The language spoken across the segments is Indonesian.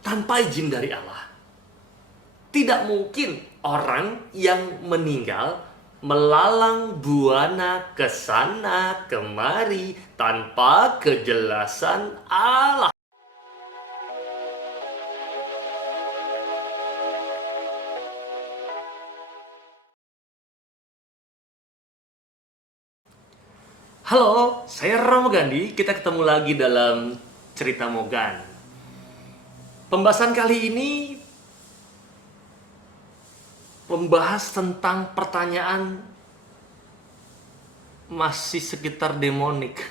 tanpa izin dari Allah. Tidak mungkin orang yang meninggal melalang buana ke sana kemari tanpa kejelasan Allah. Halo, saya Romo Gandhi. Kita ketemu lagi dalam Cerita Mogan. Pembahasan kali ini membahas tentang pertanyaan masih sekitar demonik.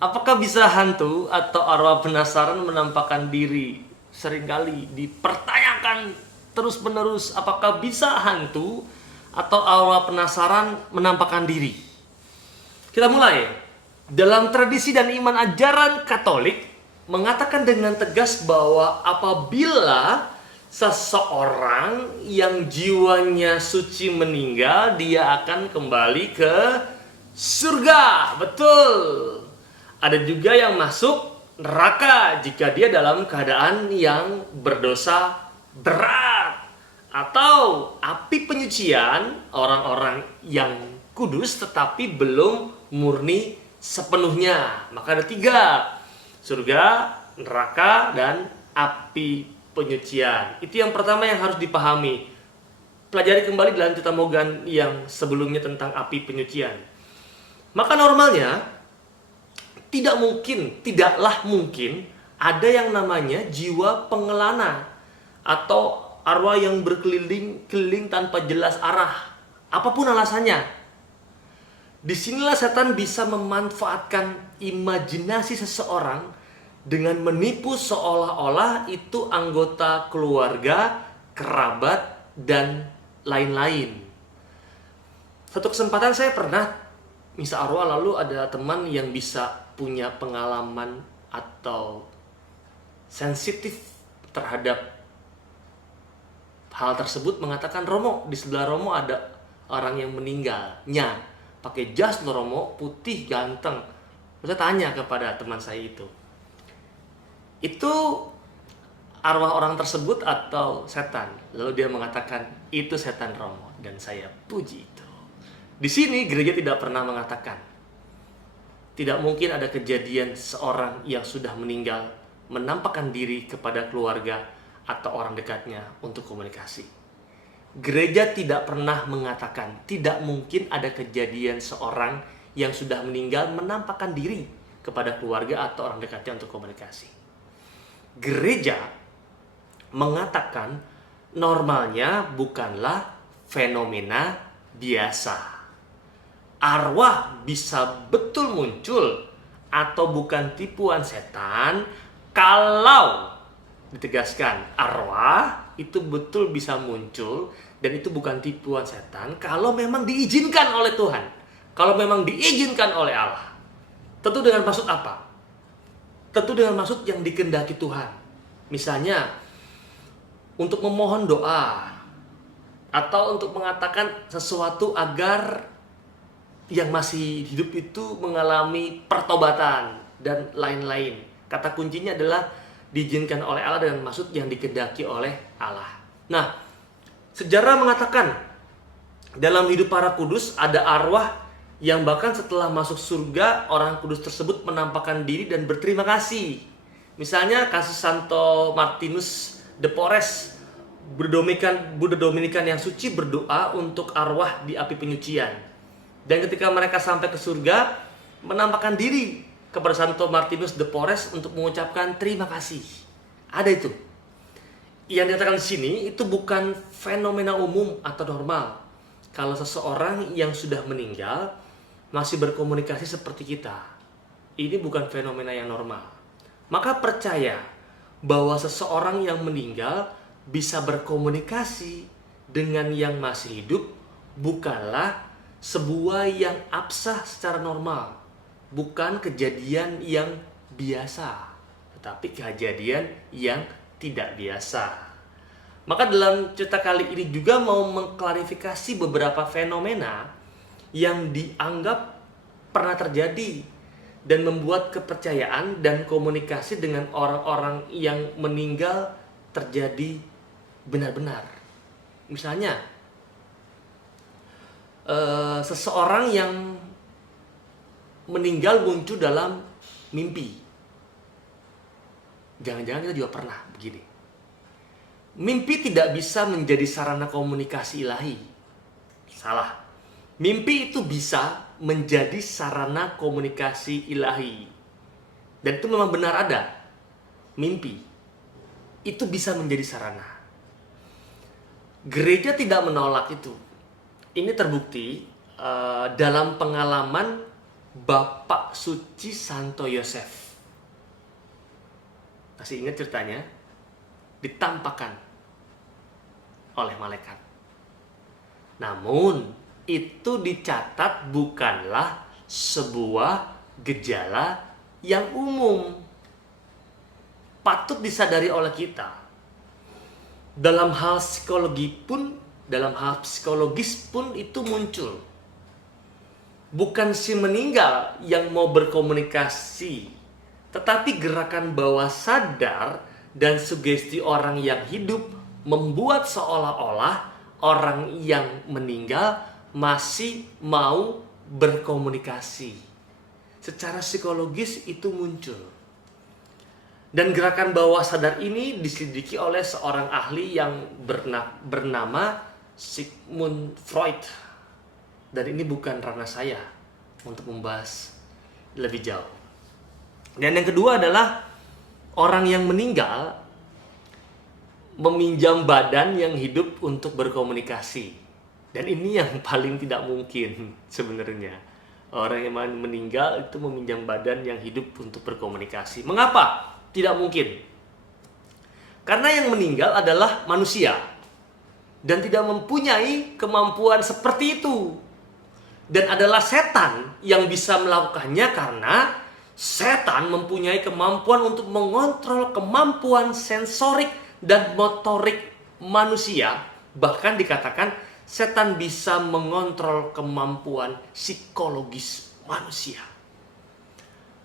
Apakah bisa hantu atau arwah penasaran menampakkan diri? Seringkali dipertanyakan terus-menerus, apakah bisa hantu atau arwah penasaran menampakkan diri? Kita mulai. Dalam tradisi dan iman ajaran Katolik mengatakan dengan tegas bahwa apabila seseorang yang jiwanya suci meninggal, dia akan kembali ke surga. Betul. Ada juga yang masuk neraka jika dia dalam keadaan yang berdosa berat. Atau api penyucian orang-orang yang kudus tetapi belum murni sepenuhnya. Maka ada 3. Surga, neraka, dan api penyucian. Itu yang pertama yang harus dipahami. Pelajari kembali dalam Cerita Mogan yang sebelumnya tentang api penyucian. Maka normalnya tidaklah mungkin ada yang namanya jiwa pengelana atau arwah yang berkeliling tanpa jelas arah. Apapun alasannya. Disinilah setan bisa memanfaatkan imajinasi seseorang dengan menipu seolah-olah itu anggota keluarga, kerabat, dan lain-lain. Satu kesempatan saya pernah misa arwah, lalu ada teman yang bisa punya pengalaman atau sensitif terhadap hal tersebut mengatakan, Romo, di sebelah Romo ada orang yang meninggalnya. Pakai jas loh Romo, putih, ganteng. Saya tanya kepada teman saya itu arwah orang tersebut atau setan? Lalu dia mengatakan, itu setan Romo. Dan saya puji itu. Di sini gereja tidak pernah mengatakan, tidak mungkin ada kejadian seorang yang sudah meninggal menampakkan diri kepada keluarga atau orang dekatnya untuk komunikasi. Gereja tidak pernah mengatakan tidak mungkin ada kejadian seorang yang sudah meninggal menampakkan diri kepada keluarga atau orang dekatnya untuk komunikasi. Gereja mengatakan normalnya bukanlah fenomena biasa. Arwah bisa betul muncul atau bukan tipuan setan kalau ditegaskan arwah itu betul bisa muncul dan itu bukan tipuan setan kalau memang diizinkan oleh Tuhan, kalau memang diizinkan oleh Allah. Tentu dengan maksud apa? Tentu dengan maksud yang dikehendaki Tuhan. Misalnya untuk memohon doa atau untuk mengatakan sesuatu agar yang masih hidup itu mengalami pertobatan dan lain-lain. Kata kuncinya adalah diizinkan oleh Allah dengan maksud yang dikehendaki oleh Allah. Nah, sejarah mengatakan dalam hidup para kudus ada arwah yang bahkan setelah masuk surga orang kudus tersebut menampakkan diri dan berterima kasih. Misalnya kasus Santo Martinus de Porres, Buddha Dominikan yang suci berdoa untuk arwah di api penyucian. Dan ketika mereka sampai ke surga menampakkan diri kepada Santo Martinus de Porres untuk mengucapkan terima kasih. Ada itu. Yang dikatakan di sini itu bukan fenomena umum atau normal. Kalau seseorang yang sudah meninggal masih berkomunikasi seperti kita, ini bukan fenomena yang normal. Maka percaya bahwa seseorang yang meninggal bisa berkomunikasi dengan yang masih hidup bukanlah sebuah yang absah secara normal. Bukan kejadian yang biasa, tetapi kejadian yang tidak biasa. Maka dalam cerita kali ini juga mau mengklarifikasi beberapa fenomena yang dianggap pernah terjadi dan membuat kepercayaan dan komunikasi dengan orang-orang yang meninggal terjadi benar-benar. Misalnya, seseorang yang meninggal muncul dalam mimpi. Jangan-jangan kita juga pernah begini. Mimpi tidak bisa menjadi sarana komunikasi ilahi. Salah. Mimpi itu bisa menjadi sarana komunikasi ilahi. Dan itu memang benar ada. Mimpi itu bisa menjadi sarana. Gereja tidak menolak itu. Ini terbukti dalam pengalaman Bapak Suci Santo Yosef. Masih ingat ceritanya? Ditampakkan oleh malaikat. Namun itu dicatat bukanlah sebuah gejala yang umum. Patut disadari oleh kita. Dalam hal psikologis pun itu muncul. Bukan si meninggal yang mau berkomunikasi, tetapi gerakan bawah sadar dan sugesti orang yang hidup membuat seolah-olah orang yang meninggal masih mau berkomunikasi. Secara psikologis itu muncul. Dan gerakan bawah sadar ini diselidiki oleh seorang ahli yang bernama Sigmund Freud. Dan ini bukan ranah saya untuk membahas lebih jauh. Dan yang kedua adalah orang yang meninggal meminjam badan yang hidup untuk berkomunikasi. Dan ini yang paling tidak mungkin sebenarnya. Orang yang meninggal itu meminjam badan yang hidup untuk berkomunikasi. Mengapa tidak mungkin? Karena yang meninggal adalah manusia dan tidak mempunyai kemampuan seperti itu. Dan adalah setan yang bisa melakukannya karena setan mempunyai kemampuan untuk mengontrol kemampuan sensorik dan motorik manusia. Bahkan dikatakan setan bisa mengontrol kemampuan psikologis manusia.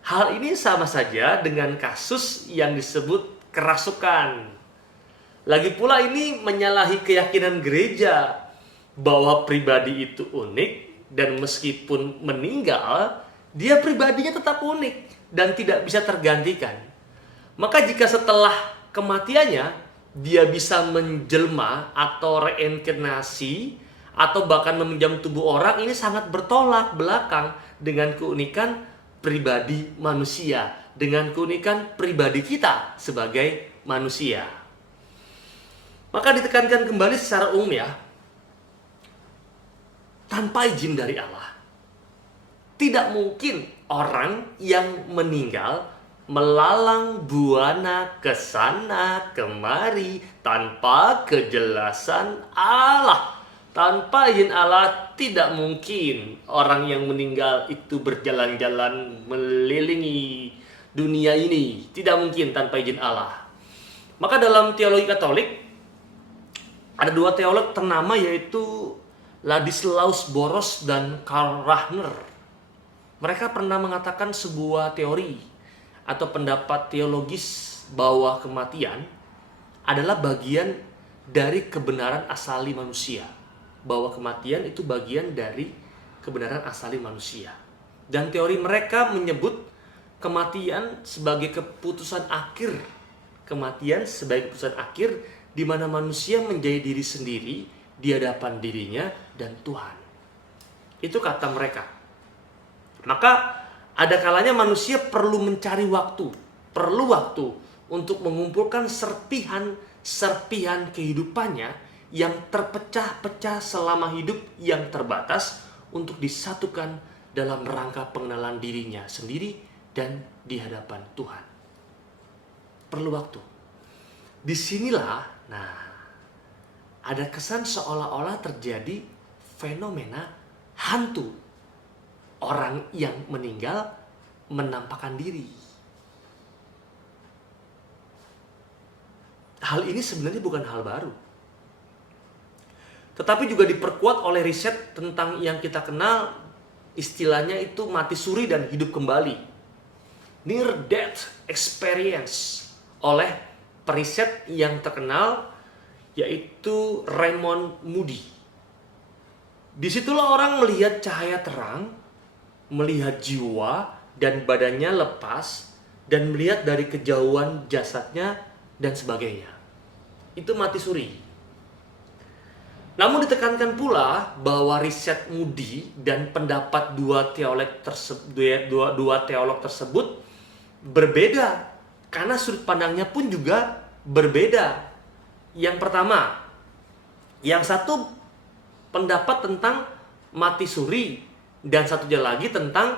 Hal ini sama saja dengan kasus yang disebut kerasukan. Lagi pula ini menyalahi keyakinan gereja bahwa pribadi itu unik dan meskipun meninggal, dia pribadinya tetap unik dan tidak bisa tergantikan. Maka jika setelah kematiannya dia bisa menjelma atau reinkarnasi atau bahkan meminjam tubuh orang, ini sangat bertolak belakang dengan keunikan pribadi manusia, dengan keunikan pribadi kita sebagai manusia. Maka ditekankan kembali secara umum ya, tanpa izin dari Allah, tidak mungkin orang yang meninggal melalang buana ke sana kemari tanpa kejelasan Allah. Tanpa izin Allah tidak mungkin orang yang meninggal itu berjalan-jalan melilingi dunia ini. Tidak mungkin tanpa izin Allah. Maka dalam teologi Katolik ada dua teolog ternama, yaitu Ladislaus Boros dan Karl Rahner. Mereka pernah mengatakan sebuah teori atau pendapat teologis bahwa kematian adalah bagian dari kebenaran asali manusia. Bahwa kematian itu bagian dari kebenaran asali manusia. Dan teori mereka menyebut kematian sebagai keputusan akhir. Kematian sebagai keputusan akhir di mana manusia menjadi diri sendiri di hadapan dirinya dan Tuhan. Itu kata mereka. Maka ada kalanya manusia perlu mencari waktu, perlu waktu untuk mengumpulkan serpihan kehidupannya yang terpecah-pecah selama hidup yang terbatas untuk disatukan dalam rangka pengenalan dirinya sendiri dan di hadapan Tuhan. Perlu waktu. Disinilah, ada kesan seolah-olah terjadi fenomena hantu. Orang yang meninggal menampakkan diri. Hal ini sebenarnya bukan hal baru. Tetapi juga diperkuat oleh riset tentang yang kita kenal istilahnya itu mati suri dan hidup kembali. near death experience oleh periset yang terkenal yaitu Raymond Moody. Disitulah orang melihat cahaya terang, melihat jiwa dan badannya lepas, dan melihat dari kejauhan jasadnya dan sebagainya. Itu mati suri. Namun ditekankan pula bahwa riset Moody dan pendapat dua teolog tersebut berbeda karena sudut pandangnya pun juga berbeda. Yang pertama, yang satu pendapat tentang mati suri dan satunya lagi tentang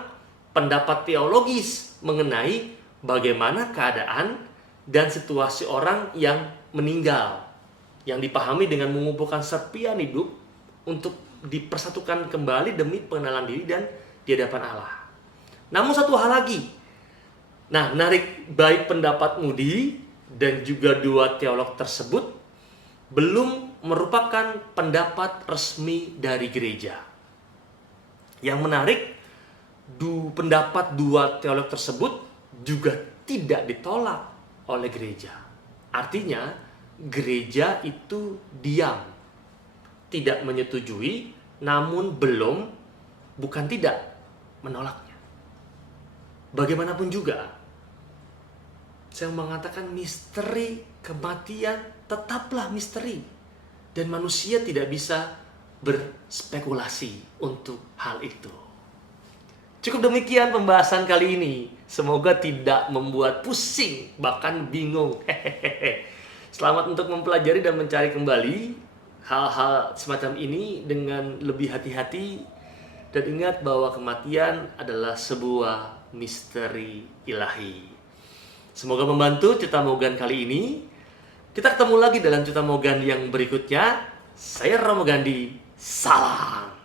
pendapat teologis mengenai bagaimana keadaan dan situasi orang yang meninggal, yang dipahami dengan mengumpulkan serpihan hidup untuk dipersatukan kembali demi pengenalan diri dan di hadapan Allah. Namun satu hal lagi, menarik, baik pendapat Moody dan juga dua teolog tersebut belum merupakan pendapat resmi dari gereja. Yang menarik, pendapat dua teolog tersebut juga tidak ditolak oleh gereja. Artinya, gereja itu diam, tidak menyetujui, namun bukan tidak menolaknya. Bagaimanapun juga, saya mengatakan misteri kematian tetaplah misteri, dan manusia tidak bisa berspekulasi untuk hal itu. Cukup demikian pembahasan kali ini. Semoga tidak membuat pusing, bahkan bingung. Selamat untuk mempelajari dan mencari kembali hal-hal semacam ini dengan lebih hati-hati. Dan ingat bahwa kematian adalah sebuah misteri ilahi. Semoga membantu Cerita Mogan kali ini. Kita ketemu lagi dalam Cerita Mogan yang berikutnya. Saya Romo Gandhi. Salam.